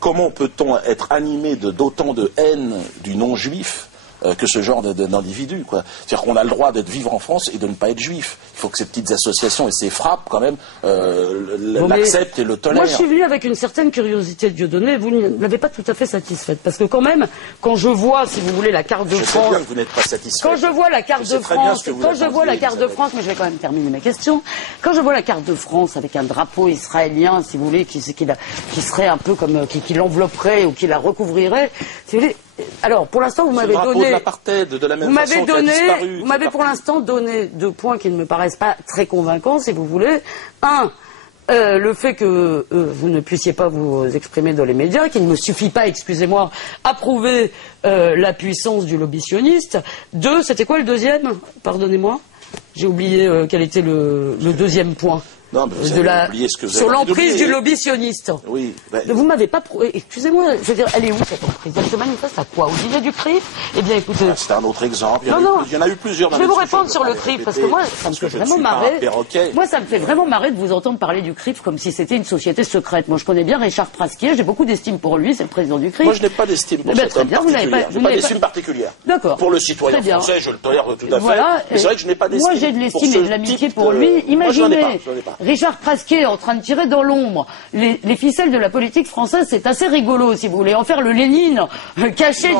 Comment peut-on être animé d'autant de haine du non-juif que ce genre d'individu, quoi. C'est-à-dire qu'on a le droit d'être vivre en France et de ne pas être juif. Il faut que ces petites associations et ces frappes, quand même, l'acceptent et le tolèrent. Moi, je suis venu avec une certaine curiosité de Dieudonné. Vous ne l'avez pas tout à fait satisfaite. Parce que quand même, quand je vois, si vous voulez, la carte de France... Je sais bien que vous n'êtes pas satisfaite. Quand je vois la carte de France... Quand je vois la carte de France... Mais je vais quand même terminer ma question. Quand je vois la carte de France avec un drapeau israélien, si vous voulez, qui serait un peu comme... qui l'envelopperait ou qui la recouvrirait, si vous voulez... Alors, pour l'instant, vous m'avez donné... Vous m'avez pour l'instant donné 2 points qui ne me paraissent pas très convaincants, si vous voulez. Le fait que vous ne puissiez pas vous exprimer dans les médias, qu'il ne me suffit pas, excusez-moi, à prouver la puissance du lobby sioniste. 2, c'était quoi le deuxième? Pardonnez-moi. J'ai oublié quel était le deuxième point. Non, mais vous avez oublié ce que vous avez sur l'emprise du lobby sioniste. Oui. Vous m'avez pas prouvé. Excusez-moi, je veux dire, elle est où cette emprise? Elle se manifeste à quoi? Au dîner du CRIF? Eh bien, écoutez. C'est un autre exemple. Il y en a eu plusieurs. Je vais vous répondre sur le CRIF parce que moi, ça me fait vraiment marrer. Moi, ça me fait vraiment marrer de vous entendre parler du CRIF comme si c'était une société secrète. Moi, je connais bien Richard Prasquier. J'ai beaucoup d'estime pour lui. C'est le président du CRIF. Moi, je n'ai pas d'estime pour cet homme particulier. Je n'ai pas d'estime particulière. D'accord. Pour le citoyen français, je le tolère tout à fait. Mais c'est vrai que je n'ai pas d'estime. Moi, j'ai de l'estime et de l'amitié pour lui. Imaginez Richard Prasquier en train de tirer dans l'ombre les ficelles de la politique française, c'est assez rigolo, si vous voulez en faire le Lénine caché du...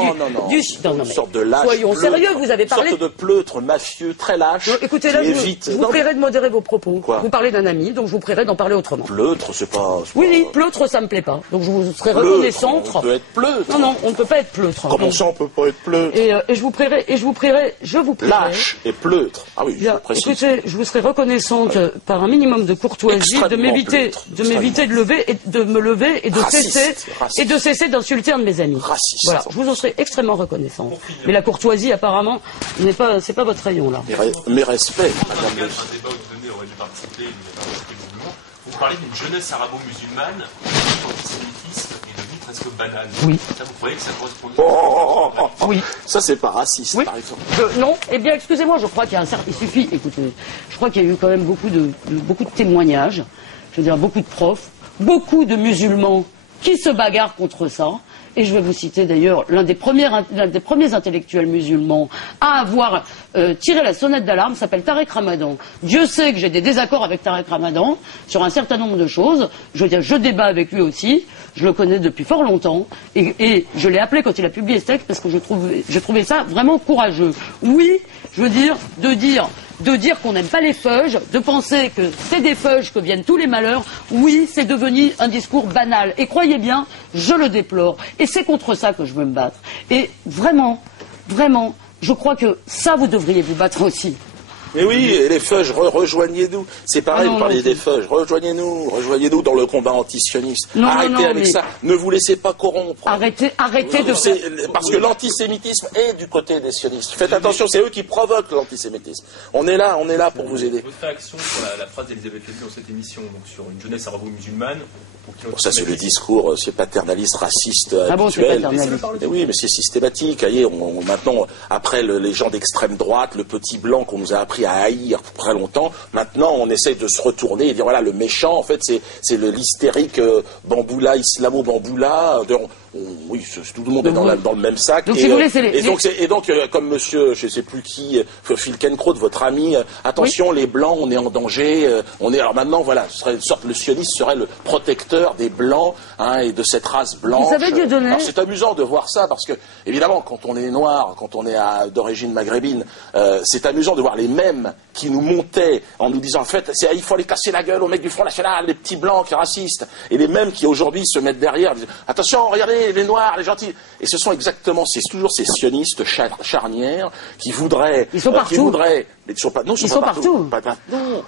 Une sorte de lâche. Soyons sérieux, vous avez parlé... Une sorte de pleutre mafieux, très lâche. Écoutez, là, je vous prierai de modérer vos propos. Quoi? Vous parlez d'un ami, donc je vous prierai d'en parler autrement. Pleutre, c'est pas... Oui, pleutre, ça me plaît pas. Donc je vous serai reconnaissante. On peut être pleutre. Non, on ne peut pas être pleutre. Comment ça, on peut pas être pleutre? Et je vous prierai... Lâche et pleutre. Ah oui, je précise. Écoutez, je vous serai reconnaissante par un minimum de courtoisie, de m'éviter de me lever et de cesser d'insulter un de mes amis. Raciste. Voilà, je vous en serai extrêmement reconnaissante. Mais la courtoisie, apparemment, c'est pas votre rayon, là. Mes respects, madame. Un débat où Dieudonné aurait dû participer, vous parlez d'une jeunesse arabo-musulmane, l'antisémitisme est devenu presque banal. Oui. Ça, vous croyez que ça correspond Oui. Ça, c'est pas raciste, oui. par exemple. Non. Eh bien, excusez-moi, je crois qu'il y a un certain... Il suffit, écoutez, je crois qu'il y a eu quand même beaucoup de témoignages, je veux dire, beaucoup de profs, beaucoup de musulmans qui se bagarrent contre ça. Et je vais vous citer d'ailleurs l'un des premiers intellectuels musulmans à avoir tiré la sonnette d'alarme, s'appelle Tarek Ramadan. Dieu sait que j'ai des désaccords avec Tarek Ramadan sur un certain nombre de choses. Je veux dire, je débat avec lui aussi. Je le connais depuis fort longtemps. Et je l'ai appelé quand il a publié ce texte parce que je trouvais ça vraiment courageux. Oui, je veux dire, de dire qu'on n'aime pas les feuges, de penser que c'est des feuges que viennent tous les malheurs, oui, c'est devenu un discours banal. Et croyez bien, je le déplore. Et c'est contre ça que je veux me battre. Et vraiment, je crois que ça, vous devriez vous battre aussi. Mais oui, et les feuges, rejoignez-nous. C'est pareil, vous parlez des feuges. Rejoignez-nous dans le combat antisioniste. Arrêtez avec ça. Ne vous laissez pas corrompre. Arrêtez de faire... Parce que l'antisémitisme est du côté des sionistes. Faites attention, c'est eux qui provoquent l'antisémitisme. On est là pour vous aider. Votre réaction sur la phrase d'Elisabeth Lévy dans cette émission, donc sur une jeunesse arabo-musulmane. Ça, c'est le discours, c'est paternaliste, raciste, habituel. Bon, c'est paternaliste. Mais oui, mais c'est systématique. Voyez, maintenant, après les gens d'extrême droite, le petit blanc qu'on nous a appris à haïr pour très longtemps, maintenant, on essaye de se retourner et dire, voilà, le méchant, en fait, c'est l'hystérique Bamboula, islamo-Bamboula. Oui, tout le monde est dans le même sac. Donc, donc, comme monsieur, je ne sais plus qui, Filkenkraut, votre ami, attention, oui. Les blancs, on est en danger. Alors maintenant, voilà, le sioniste serait le protecteur des blancs et de cette race blanche. Vous savez, Dieudonné. Alors, c'est amusant de voir ça parce que, évidemment, quand on est noir, quand on est d'origine maghrébine, c'est amusant de voir les mêmes qui nous montaient en nous disant, en fait, il faut aller casser la gueule aux mecs du Front National, les petits blancs qui racistes, et les mêmes qui aujourd'hui se mettent derrière, disent, attention, regardez, les noirs, les gentils. Et ce sont exactement, c'est toujours ces sionistes charnières qui voudraient... Ils sont partout. Ils sont pas, non, ils sont pas partout.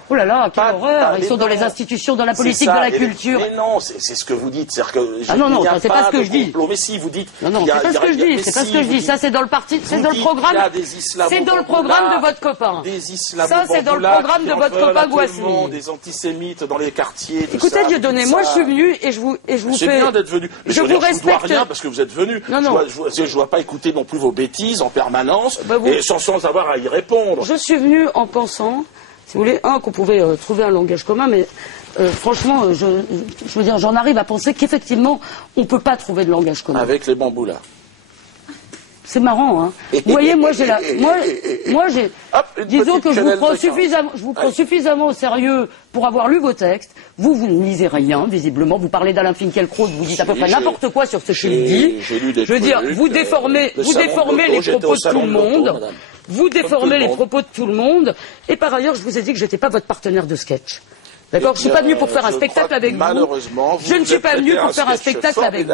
Oh là là, quelle horreur. Ils sont dans les institutions, dans la politique, dans la culture. Mais non, c'est ce que vous dites. Non, c'est pas ce que je dis. Mais si, vous dites... Non, c'est pas ce que je dis. C'est pas ce que je dis. Ça, c'est dans le parti, c'est dans le programme. C'est dans le programme de votre copain. Ça, c'est dans le programme de votre copain Guassini. Des antisémites dans les quartiers. Écoutez, Dieudonné, moi, je suis venu et je vous fais... C'est bien d'être venu. Mais je vous respecte. Je ne dois rien parce que vous êtes venu. Je ne dois pas écouter non plus vos bêtises en permanence et sans avoir à y répondre. Je suis venu en pensant, si vous voulez, qu'on pouvait trouver un langage commun, mais franchement, je veux dire, j'en arrive à penser qu'effectivement, on ne peut pas trouver de langage commun. Avec les bambous, là. C'est marrant, hein. Vous voyez, moi, j'ai, disons que je vous prends suffisamment au sérieux pour avoir lu vos textes. Vous ne lisez rien, visiblement. Vous parlez d'Alain Finkielkraut, vous dites à peu près n'importe quoi sur ce qu'il dit. Je veux dire, vous déformez les propos de tout le monde. Vous déformez les propos de tout le monde. Et par ailleurs, je vous ai dit que je n'étais pas votre partenaire de sketch. D'accord, je ne suis pas venu pour faire un spectacle avec vous. Malheureusement, je ne suis pas venu pour faire un spectacle avec vous.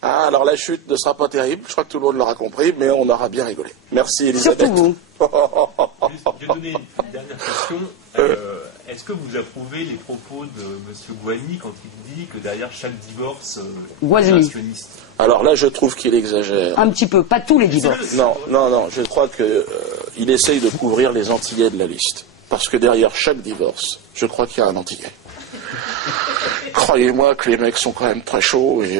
Ah, alors la chute ne sera pas terrible, je crois que tout le monde l'aura compris, mais on aura bien rigolé. Merci Elisabeth. Surtout vous. Je vais donner une dernière question. Est-ce que vous approuvez les propos de M. Guasmi quand il dit que derrière chaque divorce, il y a un sioniste? Alors là, je trouve qu'il exagère. Un petit peu, pas tous les divorces. Non, je crois qu'il essaye de couvrir les Antillais de la liste. Parce que derrière chaque divorce, je crois qu'il y a un Antillais. Croyez-moi que les mecs sont quand même très chauds et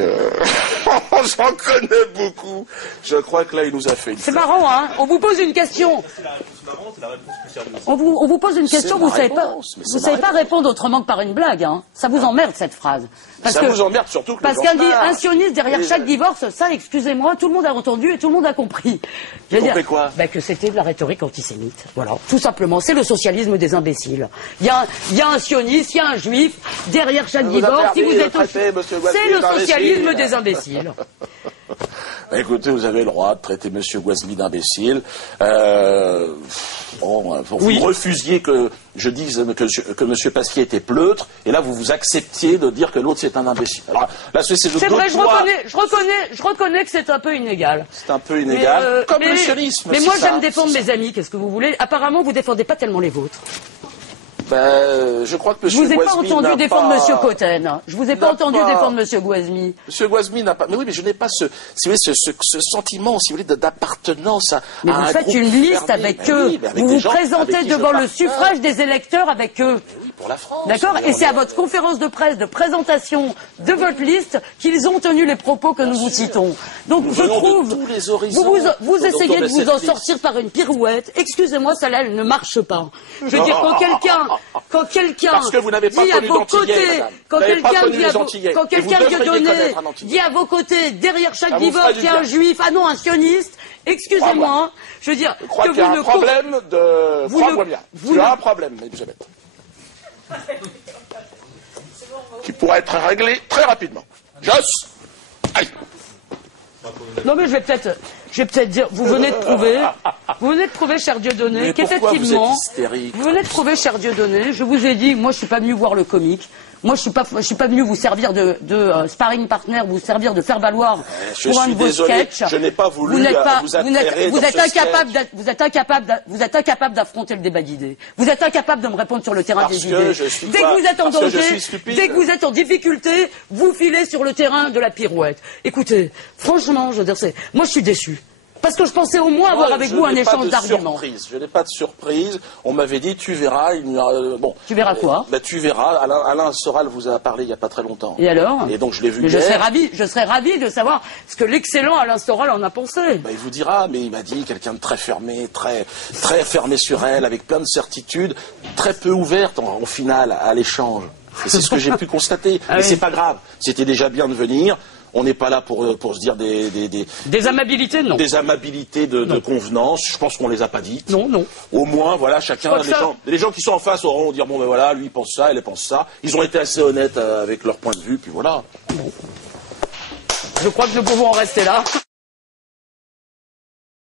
j'en connais beaucoup. Je crois que là, il nous a fait une... C'est marrant, hein. On vous pose une question. C'est la réponse marrante, c'est la réponse plus sérieuse. On vous pose une question, vous ne savez pas répondre autrement que par une blague, hein. Ça vous emmerde, cette phrase. Ça vous emmerde surtout que parce qu'un sioniste derrière chaque divorce, ça, excusez-moi, tout le monde a entendu et tout le monde a compris. Vous avez compris quoi? Que c'était de la rhétorique antisémite. Voilà, tout simplement. C'est le socialisme des imbéciles. Il y a un sioniste, il y a un juif, derrière chaque divorce, si vous êtes c'est le socialisme des imbéciles. Écoutez, vous avez le droit de traiter M. Guasmi d'imbécile. Vous refusiez que je dise que M. Pasquier était pleutre, et là vous vous acceptiez de dire que l'autre c'est un imbécile. Alors là, c'est vrai, je reconnais que c'est un peu inégal. C'est un peu inégal, comme le sionisme. Mais moi j'aime défendre mes amis, qu'est-ce que vous voulez? Apparemment vous défendez pas tellement les vôtres. Je crois que M. Guasmi je vous ai pas entendu défendre M. Cotten. Je vous ai pas entendu défendre M. Guasmi. M. Guasmi n'a pas... Mais oui, mais je n'ai pas ce sentiment, si vous voulez, d'appartenance à mais vous faites une liste avec eux. Vous vous présentez devant le suffrage des électeurs avec eux. Oui, pour la France. D'accord? Et c'est à votre conférence de presse de présentation de votre liste qu'ils ont tenu les propos que nous vous citons. Donc je trouve... Vous essayez de vous en sortir par une pirouette. Excusez-moi, celle-là, elle ne marche pas. Je veux dire, quand quelqu'un parce que vous n'avez pas connu d'Antillais, quand quelqu'un dit à vos côtés, derrière chaque divorce, il y a un juif, ah non, un sioniste, excusez-moi, je veux dire, je crois qu'il y a un problème de... Crois-moi bien, tu as un problème, Elisabeth, qui pourrait être réglé très rapidement. Joss, allez. Non mais je vais peut-être dire, vous venez de prouver, cher Dieudonné, qu'effectivement, vous venez de prouver, cher Dieudonné, je vous ai dit, moi je suis pas venu voir le comique, moi je suis pas venu vous servir de sparring partner, vous servir de faire valoir pour un de vos sketchs. Je n'ai pas voulu vous êtes incapable d'affronter le débat d'idées. Vous êtes incapable de me répondre sur le terrain des idées. Dès que vous êtes en danger, dès que vous êtes en difficulté, vous filez sur le terrain de la pirouette. Écoutez, franchement, je veux dire, moi je suis déçu. Parce que je pensais au moins avoir avec vous un échange d'arguments. Je n'ai pas de surprise. On m'avait dit, tu verras. Tu verras quoi? Tu verras. Alain Soral vous a parlé il n'y a pas très longtemps. Et alors? Et donc je l'ai vu hier. Je serais ravi de savoir ce que l'excellent Alain Soral en a pensé. Il vous dira, mais il m'a dit quelqu'un de très fermé, très fermé sur elle, avec plein de certitudes, très peu ouverte au final à l'échange. Et c'est ce que j'ai pu constater. Mais c'est pas grave. C'était déjà bien de venir. On n'est pas là pour se dire des amabilités, non. Des amabilités de convenance. Je pense qu'on les a pas dites. Non. Au moins, voilà, chacun, les gens qui sont en face auront dire, bon, ben voilà, lui il pense ça, elle pense ça. Ils ont été assez honnêtes avec leur point de vue, puis voilà. Bon. Je crois que nous pouvons en rester là.